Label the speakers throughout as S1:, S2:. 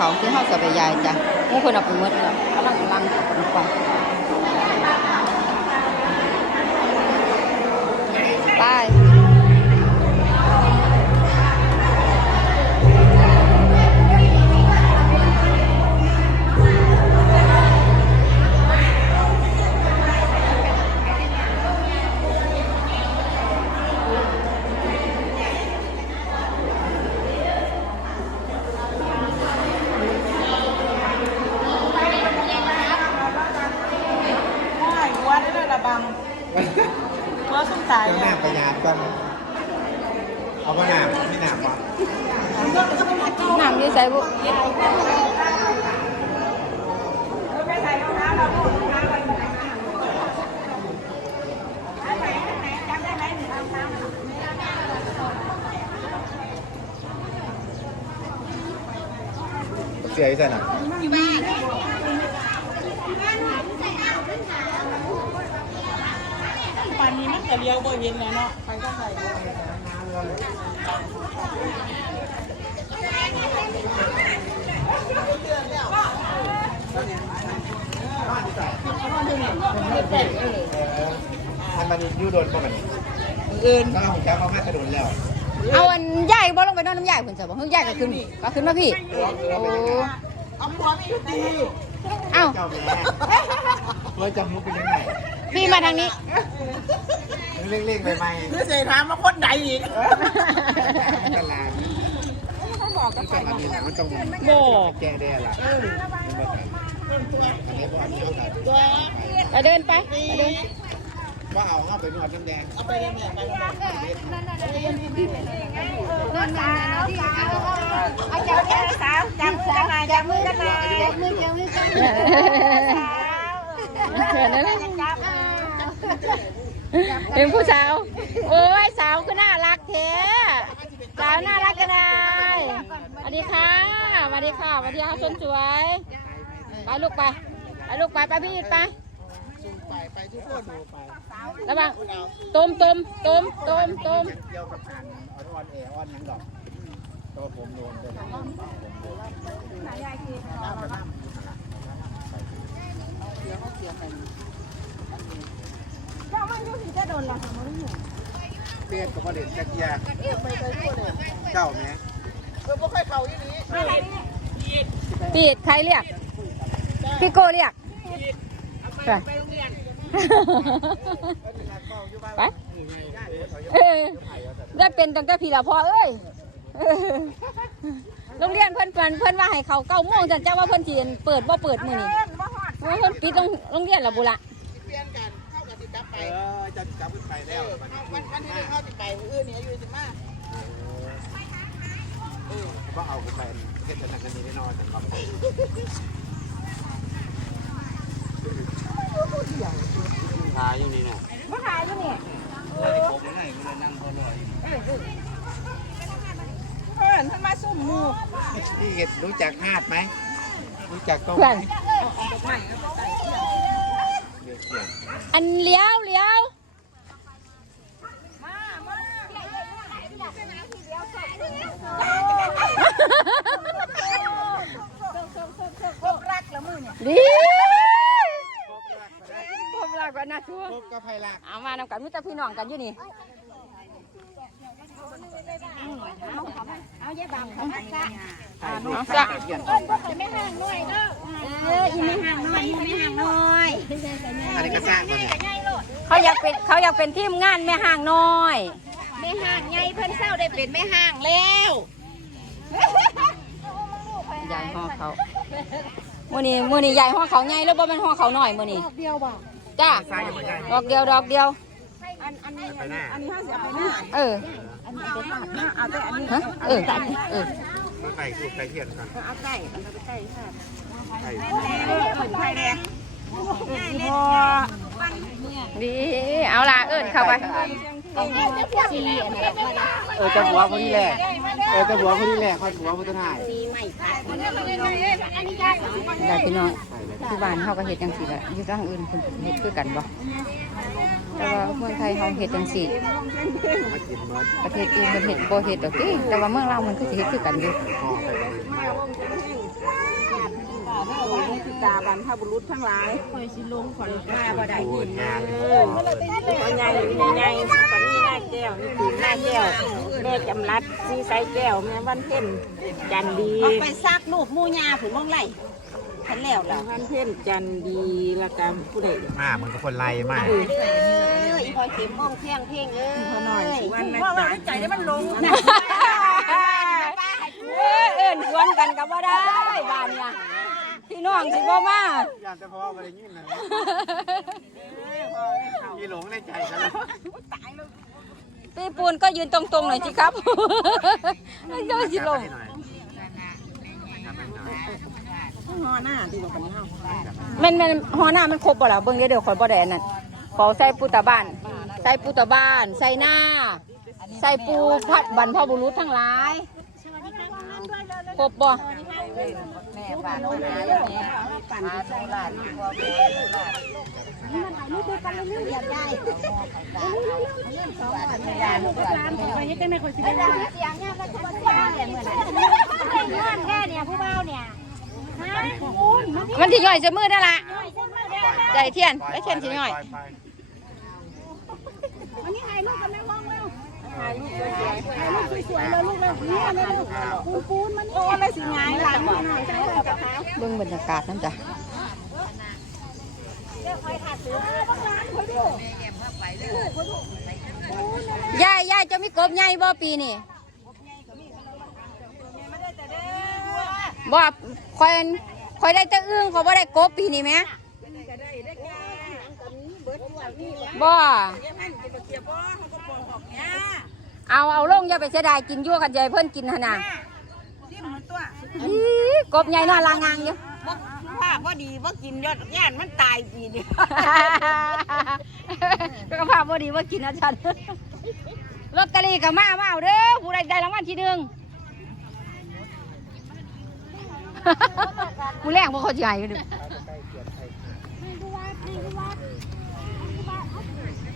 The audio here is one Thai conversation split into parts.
S1: เขาคือเขาจะไปยายจ้ะมูคนเอาไปมดแล้วกำลังกำลังไปไป
S2: น้ำ
S1: อยี่ใส่บุ
S2: เสียอีกแล้วน่ะ
S3: ปันนี้ มันจะเลี้ยวบ่เห็นแล้วเนาะไปก็ใส่
S2: มันมันยูโดนป่ะมัน
S3: อื่น
S2: ก็เราผมจะเขามาถนนแล้ว
S1: เอาอันใหญ่บ่ลงไปนอนน้ำใหญ่คนเสียบ่เฮ้ยใหญ่ก็ขึ้นก็ขึ้นมาพี่โอ้
S3: เอาหัวมีตี
S1: เอ้า
S2: เจ้าแม่ว่าจะมุกเป็นยังไง
S1: พี่มาทางนี้
S2: เร่งๆไปไหม
S3: คือเสียถามมาคนใดอีก
S2: ตลาด มันต้องอันนี้นะมันต้องแก้ได้ละอันนี้บอกอันนี้เอาแต่
S3: ตัว
S1: ไปเดินไปไปเดิน
S2: ว่าเอาเอาไปนวดน้ำแดง
S3: เอาไปเลยเนี่ยไปเลย
S4: เอาจับมือสาวจับมือกันหน่อยจับมือกันหน่อยจับมือจับมือกัน
S1: เชิญได้เลย
S4: จับ
S1: เป็นผู้สาว โอ้ยสาวก็น่ารักแท้สาวน่ารักกันเลยสวัสดีค่ะสวัสดีค่ะสวัสดีค่ะคนสวย ไปลูกไป ไปลูกไปไปพี่อิดไป
S2: ไปไปทุกคนดูไประ
S1: วังต้มต้มต้มต้มต้ม
S2: เกี่ยวกับการออนแอร์ออนยังดอกตัวผมโดนเลย
S4: เจ้ามันยุ่งที่จะโดนเราทำไมอยู่
S2: เปลี่ยนกับประเด็นตะเกียร์เจ้าแม่
S3: เออบ่ค่อยเข้าอีนี้
S1: พี่อิดใครเรียก พี่โกเรียกไป
S3: ไปโรงเรียน
S1: ไปเออได้เป็นตั้งแต่พี่ละพ่อเอ้ยเออโรงเรียนเพิ่นเพิ่นเพิ่นว่าให้เขาเก้าโมงจันเจ้าว่าเพิ่นสิเปิดบ่เปิดมื้อนี้
S4: เล่นมาหอด
S1: ว่าเพิ่นปิดโรงโรงเรียนแล้วบุละ
S3: เป ลี่ยนกันเข้ากับสิกลับไป
S2: เออจะกลับขึ้นไปแล้วมัน
S3: วันวันที่เข้าสิไปมื้ออื่นนี่อายุสิมา
S2: ก็เอาไปเก็บกันกันนี้ได้นอนครับ
S5: ทาอยู่นี่เนี่ย
S4: มาขายก็เนี่ย
S5: ผมไม่ให้ก็เลยนั่งเขาเลย
S3: เออท่านมาซุ่มหมู่
S2: พี่เห็ดรู้จักฮาดไหมรู้จักต้ม
S1: เพื่อน
S2: เดี๋ยวเขียน
S1: อันเลี้ยวเลี้ยวดีผมรักว่าน่าชัว
S2: พบกับไผรัก
S1: เอามานำกันมิตรพี่น้องกันอยู่นี่
S4: เอาเยาบังเขาซะ
S1: เอาซะ
S4: จะไม่ห่างหน่อยเด้อเอออีไม่ห่างหน่อยไม่ห่างหน่อย
S2: เขา
S1: อยากเป็นเขาอยากเป็นทีมงานแม่ห่างน้อย
S4: ไม่ห่างไงเพิ่นเศร้าได้เป็นไม่ห่างแล้ว
S1: ยายห่อเขามื่อนี้มื่อนี้ยายห่อเขาใหญ่แล้วบ่แม่นห่อเขาหน้อยมื่อนี้ดอก
S4: เดียวบ่
S1: จ้าดอกเดียวดอกเดียว
S4: อันอันนี้
S2: ห้า
S4: อันนี้ห้าสิบอาไปหน้า
S1: เออ
S4: ฮะเอาได้อันนี้
S1: เออ
S2: ไก่ถูกไก่เทียนกัน
S4: เอาไก่เอาไก่ค่ะ
S2: ไก่
S4: เออเหมือนไข่แดง
S1: ดีเอาละเอิ้นเข้าไป
S4: ซีอันนี้
S2: เออจะหัวคนแรก เออจะหัวคนที่แรกคอยหัวคนที่ถ่าย
S1: ยายพี่น้องที่บ้านเขาก็เฮ็ดจังซี่แหละอยู่ทางอื่นเพิ่นเฮ็ดคือกันบ่แต่ว่าเมืองไทยเขาเฮ็ดจังซี่
S2: มากินเมื่อ
S1: ประเทศอื่นมันเฮ็ดบ่เฮ็ดดอกติแต่ว่าเมืองเรามันคือสิเฮ็ดคือกันอยู่
S2: พอไป
S3: บรรพบุรุษทั้งหลายคอยสิลงขอนมาบ่ได้ยินเออพ่อใหญ่ใหญ่ปานนี้หน้าแก้วนี่คือหน้าแก้วแม่จำรัด ซีไซแก้วแม่วันเพ็ญจันดี
S4: เอาไปซักรูปหมูยาผืนมองไหลทันแล้วแล้ว
S3: วันเพ็ญจันดีและกันผู้ใด
S2: มามันก็คนไล่มา
S4: เอออีพอเข็มมองเที่ยงเพ่งเอ้ย
S3: พอหน่อยสิวันนะ
S4: ว่า
S3: จ๊ะ
S4: ว่าใจได้มันลง
S1: เอ้ยเอิ้นสวนกันก็บ่ได้บ้านเนี่ยพี่น้องสิบ่มา
S2: ย่านแต่พ่อก็ได้ยินนะพี่หลงในใจกันแล้ว
S1: พี่ปูนก็ยืนตรงๆหน่อยสิครับก็สิลง
S3: งอหน้าที่เราคนนี้เฮา
S1: มันมันหอหน้ามันครบบ่ล่ะเบิ่งเดี๋ยวเดี๋ยวขอยบ่ได้อันนั้นขอใส่ปูตะบ้าน ใส่ปูตะบ้าน ใส่หน้า ใส่ปูพัดบรรพบุรุษทั้งหลายครบบ่
S4: แม่บ้านมาหาแม่ปั่นโซลาร์นี่พวกแม่มันถ่ายรูปด้วยกันเรื่อยๆอยากได้เงินสองบาทยาลูกหลานไปยังได้ไม่ค่อยสิได้เสียงเนี่ยมันจะมาเสียงเหมือนกันเงินแค่เนี่ยผู้เบาเนี่ยมัน
S1: มันสิย่อยจะมือนั่นละใจเทียนไอ้เทียนสิย่อย
S4: อันนี้ถ่ายรูปกันนะมองเร็ว ถ่ายรูปสวยๆถ่ายรูปสวยๆเลยลูกเร็วนี่เร็วปูนปูนมัน
S3: โอ้อะไรสิงายหลังหน่อยใช่ไหมกับเท้า
S1: เบิ่งบรรยากาศนั่นจ้ะ
S4: ยายยา
S1: ยจะมีกบใหญ่บ่ปีนี่บ่คอยคอยได้แต่อึ้งเขาบ่ได้กบปีนี้ไหมบ่ เอาเอาลงอย่าไปเสียดายกินยั่วกันใจเพิ่นกินหนนะ
S3: จิ้มมันตัว
S1: อีกบใหญ่น่าลางางอยู่
S3: ภาพว่าดีว่ากินยอดย่านมันตายปีเดียว
S1: สุขภาพบ่ดีว่ากินอาจารย์ลอตเตอรี่ก็มามาเอาเด้อผู้ใดได้รางวัลที่หนึ่งผู้แรกบ่เข้าใจกันเด้อ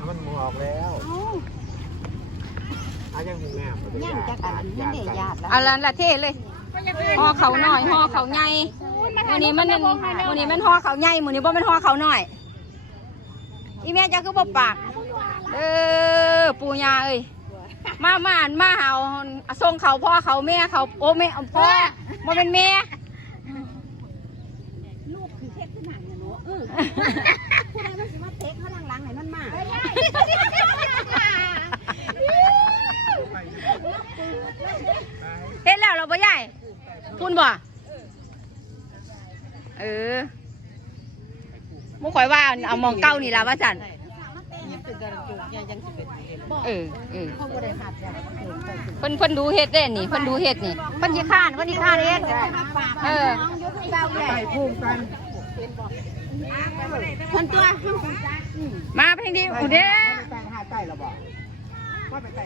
S2: มันหมูออกแล้วอา ยังหมูแง่
S4: ย่างจากกันนั่นเดียญาติแล้ว
S1: เอาละละเท่เลยห่อเขาหน่อยห่อเขาใหญ่มื้อนี้มันมื้อนี้มันห่อเขาใหญ่มื้อนี้บ่แม่นห่อเขาน้อย อีแม่เจ้าคือบ่ปากเออปู่ย่าเอ้ยมามาอันมาเอาส่งเขาพ่อเขาแม่เขาโอ้แม่เอาพ่อบ่เป็นแม่
S4: ลูกคือเทศขึ้นหนังเนี่ยเนาะเออผู้ใดมันสิมาเทคเขาหลังๆให้มันมา
S1: เฮ็ดแล้วเราบ่ใหญ่ พูนบ่เออบ่ข่อยว่าเอาหมองเก้านี่ล่ะว่าซั่นเออเออ
S4: เขาบ่ได้หัดจ้ะ
S1: เพิ่นเพิ่นดูเฮ็ดเด้นี่เพิ่นดูเฮ็ดนี่เพิ่นสิข้านเพิ่นสิข้านเฮ็ดเออ
S4: น้องยกให้เบาใหญ่
S2: ใส่พุ่งกัน
S4: คนตัว
S1: มาเพียงดีอุเด้
S2: ใส่หาใต้ระบอกว่าไปใต้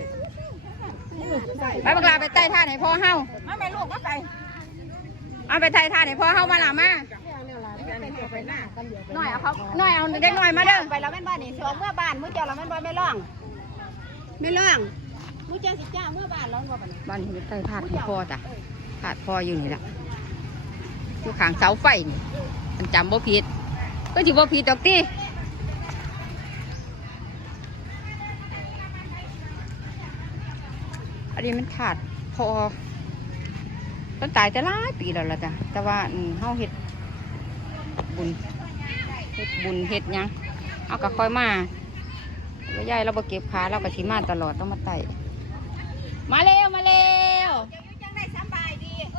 S1: ไปบักลาไปใต้ท่านให้พ่อเฮา
S3: มาแม่ลูกก็ไป
S1: เอาไปใต้ท่านให้พ่อเฮามาล่ะมาหน่อยเอาเขาหน่อยเอาเด็กหน่อยมาเด้อ
S4: ไปแล้วแม่นบ้านนี่สองเมื่อบ้านมื้อเจ้าแล้วแม่นบ่ไม่ร้องไม่ร้องมื้อเจ้าสิจ้าเมื่อบ้านแล้วบ่บัดนี้
S1: บ้านนี้ใต้ท่านให้พ่อจ้ะถาดพ่ออยู่นี่ล่ะอยู่ข้างเสาไฟนี่มันจำบ่ผิดก็สิบ่ผิดดอกติอันนี้มันถาดพอ ต้นตายแต่หลายปีแล้วล่ะจ้ะแต่ว่าอืมเฮาเฮ็ดบุญเฮ็ดบุญเฮ็ดหยังเอาก็ค่อยมาแล้วยายเราบ่เก็บขาเราก็สิมาตลอดต้องมาไต่มาเร็วมาเร็ว
S4: จังได้สบายดีเอ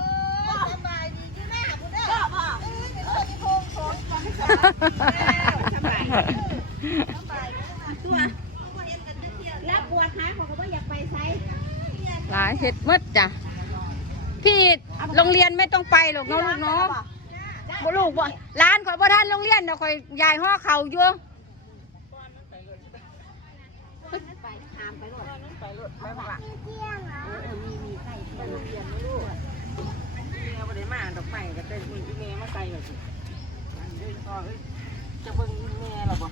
S4: อสบายดีอยู่หน้าพุ่นเด้อบ่เออเออที่โคงสองสองสามสบายสบายตัวแล้วปวดหาเขาก็บ่อยากไปไส
S1: หลายเห็ดหมดจ้ะ พี่โรงเรียนไม่ต้องไปหรอกเน้องลูกเน้องบ่ลูกบ่ร้านข่อยบ่ท่านโรงเรียนเนาะข่อยยายห่อเขาอยู่
S4: ไปหามไปโลดไปโลดไปบ่ล่ะเที่ยงเหรอมีมีใส่เที่ยงเรียนไม่รู้
S3: แม่บ่ได้มาดอกไม้ก็ได้มีแม่มาใส่เลยสิอันนี้พ่อเอ้ยจะเบิ่งแม่หรอบ่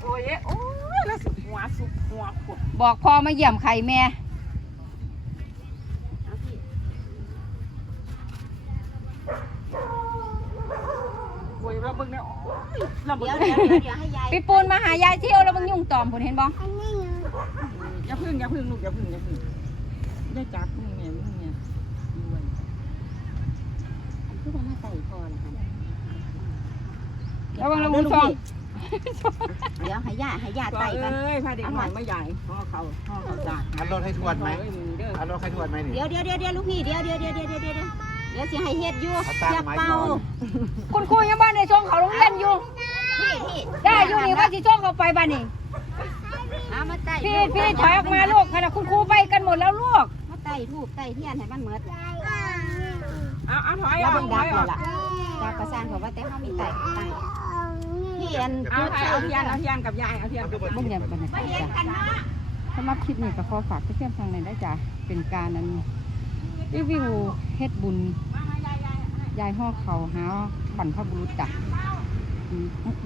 S3: โอ้ยโอ้ยแล้วสุดหัวสุดหัวปวด
S1: บอกพ่อมาเยี่ยมใครแม่
S3: เราเบิ่งได้โอ้ยเราเบิ่ง
S4: เดี๋ยว
S3: ได้
S4: เดี๋ยวเดี๋ยวให้ยาย
S1: พี่ปูนมาหายายเที่ยวแล้วมึงยุ่งตอมผมเห็นบ่
S3: อย่าพึ่งอย่าพึ่งลูกอย่าพึ่งอย่าพึ่งได้จับมึงเนี่ยมึงเนี่ยด้วย
S4: คือว่ามาใส่พอละค่ะ
S1: ระวังระวังช่อง
S4: เดี๋ยวให้ยาให้ยา
S3: ก็
S4: ไต่กัน
S3: เอ้ยพาเด็กหน่อยมาใหญ่ห่อเขาห่อเขาจ้า
S2: อันรถให้ทวนไหม
S3: เอ้ยเด้อ
S2: อันรถให้ทวนไหมนี่
S4: เดี๋ยวเดี๋ยวเดี๋ยวเดี๋ยวลูกพี่เดี๋ยวเดี๋ยวเดี๋ยวเดี๋ยวเดี๋ยวเดี๋ยวเดี๋ยวสิให้เฮ็ดอยู่
S2: เอาตาม
S4: อย่า
S2: ไม้
S4: เป่า
S2: ก่อน
S1: คุณครูยังบ้านในช่องเขาโรงเรียนอยู่
S4: พี่พี่
S1: ได้ อยู่นี่ว่าสิช่องเขาไปบ้านนี่
S4: เอามาไต่
S1: พี่พี่ถอยออกมาลูกขณะคุณครูไปกันหมดแล้วลูก
S4: มาไต่ทูบไต่เทียนให้มันเหมือน
S3: เอาเอาถอย
S4: แล้ว
S3: เอา
S4: เบิ่ง
S3: ถ
S4: ดั
S3: อบย
S4: เล
S3: เอา
S4: ยล่ะจากประสานเขาว่าแต่เขามีไต่ไต่เทียน
S3: เอาถอยเอาเทียนเอาเทียนกับยายเอาเทียนกับยาย
S1: บุญเรียนบรรยากาศจ้ะสำหรับคลิปนี้ก็ขอฝากไปเที่ยวทางในได้จ้ะเป็นการนั้นรีวิวเฮ็ดบุญยายห่อเขาหาบรรพบุรุษจ้ะอืม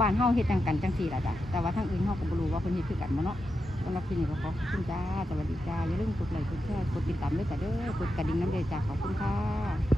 S1: บ้านเฮาเฮ็ดจังกันจังสี่ล่ะจ้ะแต่ว่าทางอื่นเฮาก็บ่รู้ว่าเพิ่นเฮ็ดคือกันบ่เนาะสำหรับที่นี่ก็ขอขอบคุณจ้าสวัสดีจ้าอย่าลืมกดไลค์กดแชร์กดติดตามด้วยจ้ะเด้อกดกระดิ่งน้ำเด้อจ้าขอบคุณค่ะ